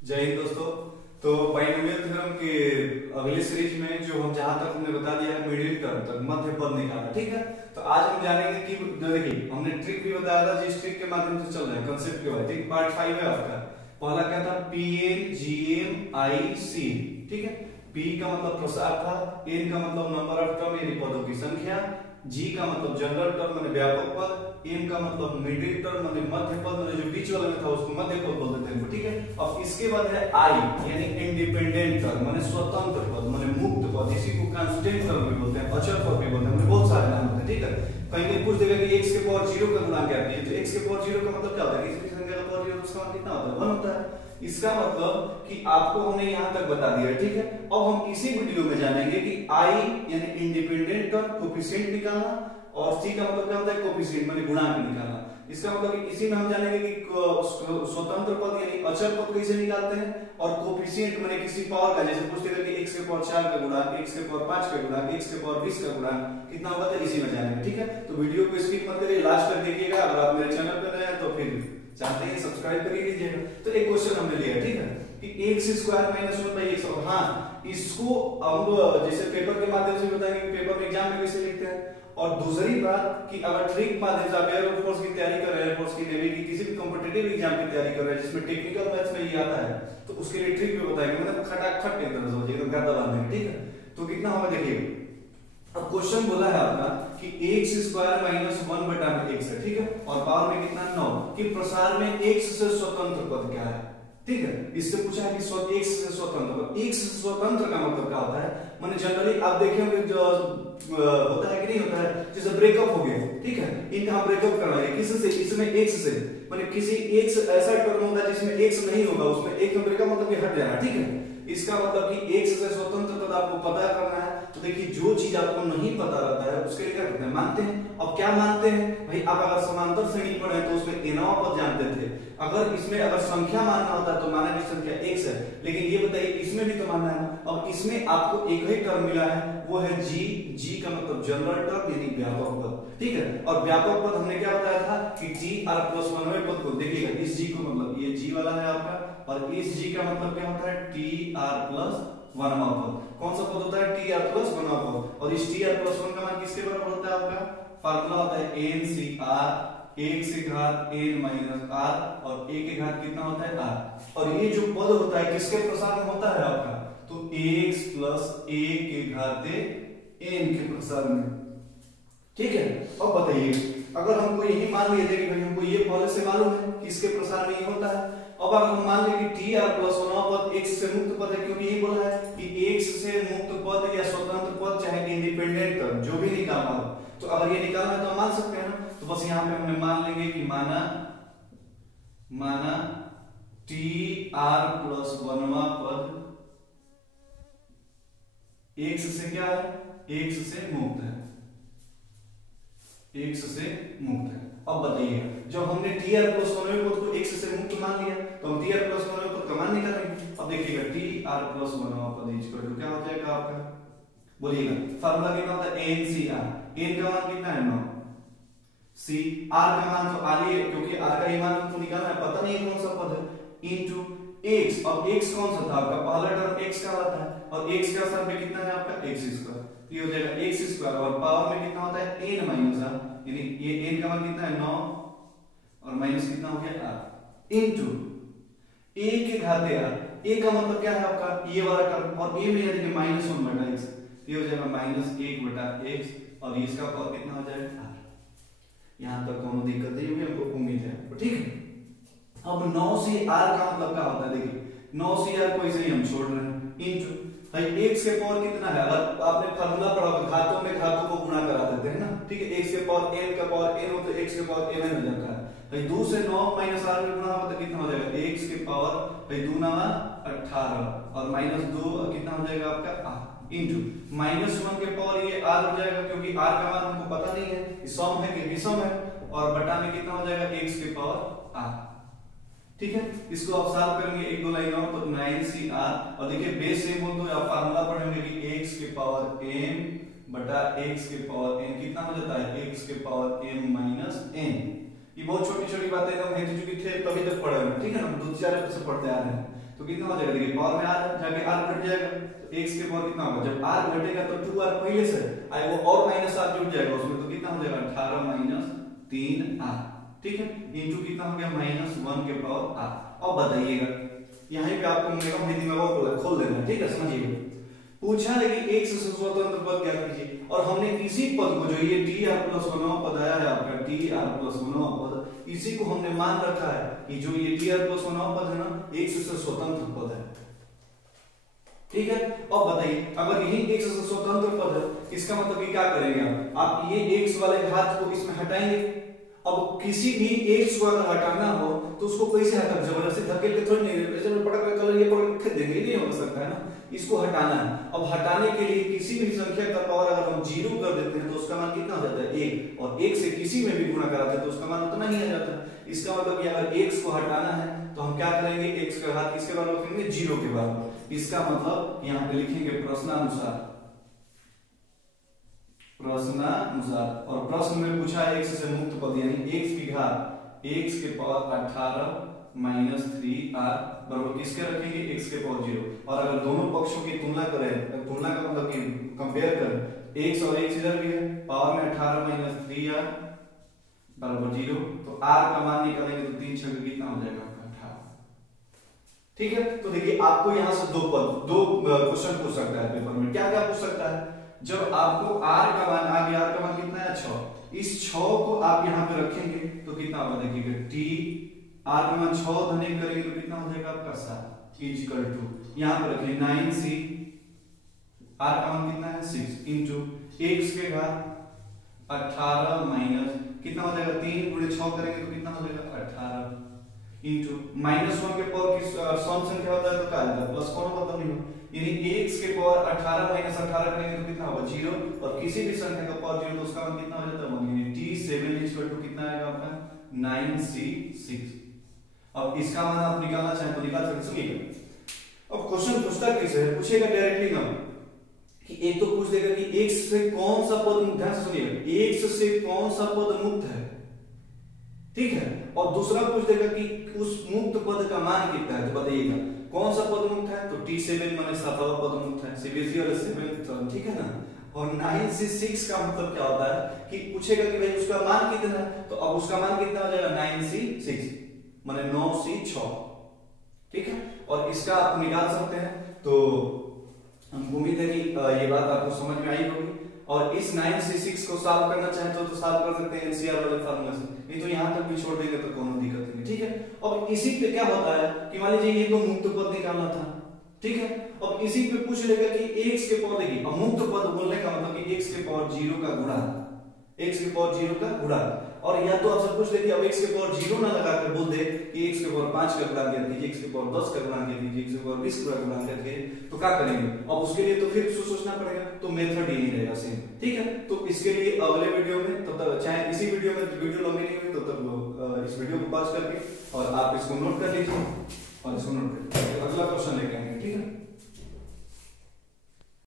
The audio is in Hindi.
जय हिंद दोस्तों। तो बाइनोमियल थ्योरम के अगले सीरीज में जो हम जहां तक हमने बता दिया है मिडिल टर्म तक मध्य पद निकालना, ठीक है। तो आज हम जानेंगे कि देखिए हमने ट्रिक भी बताया था जिस ट्रिक के माध्यम से चल रहा है कंसेप्ट के बाद, ठीक। पार्ट 5 है आपका। पहला क्या था? पी एन जी एम आई सी, ठीक है। पी का मतलब प्रसार था, एन का मतलब नंबर ऑफ टर्म यानी पदों की संख्या, जी का मतलब जनरल टर्म माने व्यापक पद, एम का मतलब मिडिल टर्म माने मध्य पद माने जो बीच वाला में था उसको मध्य पद बोलते थे, ठीक है। अब इसके बाद है आई यानी इंडिपेंडेंट टर्म माने स्वतंत्र पद माने मुक्त पद, इसी को कांस्टेंट टर्म भी बोलते हैं, अचर पद भी बोलते हैं, बहुत सारे नाम होते हैं, ठीक है। कहीं पूछ देगा कि x के पावर 0 का गुणांक क्या है, तो x के पावर 0 का मतलब क्या होता है? किसी भी संख्या का पावर 0 उसका मान कितना होता है? 1 होता है। इसका मतलब कि आपको हमने यहां तक बता दिया, ठीक है। अब हम इसी वीडियो में जानेंगे कि i यानी इंडिपेंडेंट टर्म कोएफिशिएंट निकालना और c का मतलब क्या होता है? कोएफिशिएंट माने गुणांक निकालना। इसका मतलब कि इसी में हम जानेंगे कि स्वतंत्र पद यानी अचर पद कैसे निकालते हैं और कोएफिशिएंट माने किसी पावर का, जैसे पूछते थे कि x के पावर 4 का गुणांक, x के पावर 5 का गुणांक, x के पावर 20 का गुणांक कितना होगा, तो इसी में जानेंगे, ठीक है। तो वीडियो को स्किप मत करिए, लास्ट तक देखिएगा। अगर आप मेरे चैनल पर नए हैं तो फिर चाहते हैं सब्सक्राइब कर लीजिएगा। तो एक क्वेश्चन हमने लिया, ठीक है, कि x स्क्वायर माइनस 1/x। और हाँ, इसको अब जैसे पेपर के माध्यम से बताएंगे कि पेपर में एग्जाम में कैसे लिखते हैं। और दूसरी बात कि अगर ट्रिक माध्यम से आप एयर फोर्स की तैयारी कर रहे हैं, फोर्स की, नेवी की, किसी भी कॉम्पिटिटिव एग्जाम की तैयारी कर रहे हैं जिसमें टेक्निकल मैथ्स में ये आता है, तो उसके लिए ट्रिक भी बताएंगे, मतलब खटाखट एक तरह से हो जाएगा, गर्दा बांधेंगे, ठीक है। तो कितना होगा देखिए, अब क्वेश्चन बोला है आपका कि x स्क्वायर माइनस 1/x है, ठीक है, और पावर में कितना 9, कि प्रसार में x से स्वतंत्र पद क्या है, ठीक है। इससे पूछा है कि x से स्वतंत्र पद। x से स्वतंत्र का मतलब क्या होता है? माने जनरली आप देखे होंगे जो होता है कि नहीं होता है, जैसे ब्रेकअप हो गया, ठीक है, इनका हम ब्रेकअप करवाएंगे किससे? इसमें x से, माने किसी x ऐसा टर्म होगा जिसमें x नहीं होगा, उसमें एक ब्रेकअप मतलब कि हट जाना, ठीक है। इसका मतलब कि x से स्वतंत्र पद आपको पता करना है। तो देखिए जो चीज आपको नहीं पता रहता है उसके लिए क्या करते हैं? मानते हैं। अब क्या मानते हैं भाई? आप अगर समांतर श्रेणी पढ़े तो उसमें nवां पद जानते थे, अगर इसमें अगर संख्या मानना होता है तो माना कि संख्या x है, लेकिन ये बताइए इसमें भी तो मानना है ना। अब इसमें आपको एक ही टर्म मिला है, वो है g। g का मतलब जनरल टर्म यानी व्यापक पद, ठीक है। और व्यापक पद हमने क्या बताया था कि tr+1वें पद को देखिएगा, इस g को मतलब ये g वाला है आपका, और इस g का मतलब क्या होता है? tr+1वां पद। कौन सा पद होता है? tr+1वां पद। और इस tr+1 का मान किसके बराबर होता है? आपका फार्मूला होता है ncr, 1 से घात n माइनस r, और a के घात कितना होता है? r। और ये जो पद होता है किसके प्रसार में होता है आपका? तो x प्लस a के घात n के प्रसार में, ठीक है। अब बताइए अगर हमको यही मान लिया जाए कि भाई हमको ये पहले से मालूम है कि इसके प्रसार में ये होता है। अब अगर हम मान लें कि tr+1वां पद x से मुक्त पद है, क्योंकि यही बोला है कि x से मुक्त पद या स्वतंत्र पद चाहे इंडिपेंडेंट टर्म जो भी निकालना हो, तो अगर ये निकालना है तो हम मान सकते हैं ना। तो बस यहाँ पे हमने मान लेंगे कि माना tr+1वां पद x से क्या है? x से मुक्त है, x से मुक्त है। अब बताइए जब हमने tr+1वें पद को x से मुक्त मान लिया तो हम tr+1वें पद का मान निकालेंगे। अब देखिएगा tr+1वां पद इक्वल टू क्या हो जाएगा आपका? बोलिएगा फार्मूला कितना होता है? ncr, n का मान कितना है? 9, c, r का मान तो r ही है, क्योंकि r का ही मान हमको निकालना है, पता नहीं कौन सा पद है, इनटू x। अब x कौन सा था आपका? पहला टर्म x का आता है, और x का स्थान पे कितना है आपका? x square. ये हो जाएगा x स्क्वायर, और पावर में कितना होता है? n माइनस r, यानी ये n का मान कितना है? 9, और माइनस कितना हो गया? r, इनटू a के घात r। a का मतलब क्या है आपका? ये वाला टर्म, और a में यानी कि -1/x, ये हो जाएगा -1/x, और इसका पावर कितना हो जाएगा? r। यहां तक कोनो दिक्कत नहीं होगी, हमको उम्मीद है, ठीक है। अब 9 से r का मतलब क्या होता है? देखिए 9 से r को ऐसे ही हम छोड़ रहे हैं, इनटू भाई x के पावर कितना है? अगर आपने फार्मूला पढ़ा होगा घातों में घातों को गुणा करा देते हैं ना, ठीक है। x के पावर n का पावर n हो तो x के पावर m हो जाता है भाई। 2 से 9 माइनस r में गुणा होगा तो कितना हो जाएगा? x के पावर भाई 2 9 18, और -2 कितना हो जाएगा आपका? r, इनटू -1 के पावर ये r हो जाएगा, क्योंकि r का मान हमको पता नहीं है, सम है कि विषम है, और बटा में कितना हो जाएगा? x के पावर r, ठीक है। इसको आप सॉल्व करेंगे 1-2 लाइन और, तो 9cr, और देखिए बेस से बोल दो आप फार्मूला पढ़ेंगे कि x के पावर m बटा x के पावर n कितना हो जाता है? x के पावर m माइनस n, ये बहुत छोटी छोटी बातें हम हेतु चूंकि थे तभी तक पढ़े हैं, ठीक है ना, 2-4 एपिसोड पढ़ते आ रहे हैं। तो कितना हो जाएगा, देखिए पावर में r जाके r घट जाएगा, तो x के पावर कितना होगा, जब r घटेगा तो 2r पहले से आए वो और माइनस r जुड़ जाएगा उसमें, तो कितना हो जाएगा 18 माइनस 3r, ठीक है, इंटू कितना हो गया -1 के पावर r। अब बताइएगा यहीं पे आपको मैंने हिंदी में वो खोल देना, ठीक है, समझिए। पूछा है कि x से स्वतंत्र पद ज्ञात कीजिए, और हमने इसी पद को जो ये tr+1 पद आया है आपका tr+1 पद, इसी को हमने मान रखा है कि जो ये tr+1 पद है ना x से स्वतंत्र पद है, ठीक है। अब बताइए अगर यही x से स्वतंत्र पद है, इसका मतलब कि क्या करेंगे आप ये x वाले घात को इसमें हटाएंगे। अब किसी भी x को अगर हटाना हो तो उसको कैसे हटाएंगे, जबरदस्ती धकेल के थोड़ी नहीं, ऐसे में पटक कलर ये पकड़ के देंगे, नहीं हो सकता है ना, इसको हटाना है। अब हटाने के लिए किसी भी संख्या का पावर अगर हम 0 कर देते हैं तो उसका मान कितना हो जाता है 1, और 1 से किसी में भी गुणा कराते हैं तो उसका मान उतना ही आ जाता है। इसका मतलब कि अगर x को हटाना है तो हम क्या करेंगे, x का घात किसके बराबर रखेंगे 0 के बराबर। इसका मतलब यहाँ पे लिखेंगे प्रश्नानुसार, प्रश्नानुसार, और प्रश्न में पूछा है x से मुक्त पद यानी x की घात x के पावर 18 माइनस 3r बराबर किसके रखेंगे x के पावर 0। और अगर दोनों पक्षों की तुलना करें, तुलना का मतलब कि कंपेयर करें, x और x इधर भी है, पावर में 18 माइनस 3r बराबर 0, तो r का मान निकालेंगे तो 3 6 कितना हो जाएगा 18, ठीक है। तो देखिए आपको यहाँ से दो क्वेश्चन पूछ सकता है पेपर में, क्या क्या पूछ सकता है, जब आपको r का मान आ गया, r का मान कितना है 6, इस 6 को आप यहाँ पे रखेंगे तो कितना होगा, देखिएगा t r का मान 6 धनिक करेंगे तो कितना हो जाएगा आपका 7 इक्वल टू यहाँ पर रखिए 9c, r का मान कितना है 6 इंटू x के घात 18 माइनस कितना हो जाएगा 3 गुणे 6 करेंगे तो कितना हो जाएगा 18 इंटू -1 के पावर की सम संख्या होता है तो क्या आता है प्लस, कोनो मतलब नहीं हो, यानी x के पावर 18 माइनस 18 करेंगे तो कितना होगा 0, और किसी भी संख्या का पावर 0 तो उसका मान कितना हो जाता है 1, t7 इक्वल टू कितना आएगा आपका 9c6। अब इसका मान आप निकालना चाहें तो निकाल सकते, सुनिएगा। अब क्वेश्चन पूछता किससे है, पूछेगा डायरेक्टली ना कि एक तो पूछ देगा कि x से कौन सा पद मुक्त है, सुनिएगा x से कौन सा पद मुक्त है, ठीक है, और दूसरा पूछ देगा कि उस मुक्त पद का मान कितना है, तो बताइएगा कौन सा पद मुक्त है, तो t7 माने 7वां पद मुक्त है, सीबीएसई और 7, ठीक है ना। और 9c6 का मतलब क्या होता है कि पूछेगा कि भाई उसका मान कितना है, तो अब उसका मान कितना हो जाएगा 9c6 माने 9c6, ठीक है, और इसका आप निकाल सकते हैं। तो हम उम्मीद है कि ये बात आपको समझ में आई होगी, और इस 9c6 को सॉल्व करना चाहे तो सॉल्व कर सकते हैं एनसीआर वाले फार्मूला से, नहीं तो यहाँ तक भी छोड़ देंगे तो कोनो दिक्कत नहीं, ठीक है। अब इसी पे क्या होता है कि मान लीजिए ये तो मुक्त पद निकालना था, ठीक है, अब इसी पे पूछ लेगा कि x के पावर, देखिए अब मुक्त पद बोलने का मतलब कि x के पावर 0 का गुणा, x के पावर 0 का गुणा, और या तो आपसे पूछ ले कि अब x के पावर 0 ना लगाकर बोल दे कि x के पावर 5 का गुणा कर दीजिए, x के पावर 10 का गुणा कर दीजिए, x के पावर 20 का गुणा करके, तो क्या करेंगे, अब उसके लिए तो फिर सोचना पड़ेगा, तो मेथड ही नहीं रहेगा सेम, ठीक है। तो इसके लिए अगले वीडियो में, तब तक चाहे इसी वीडियो में, वीडियो लंबी नहीं हुई तब तक इस वीडियो को पॉज करके और आप इसको नोट कर लीजिए, और इसको नोट करके अगला क्वेश्चन लेके आएंगे, ठीक है।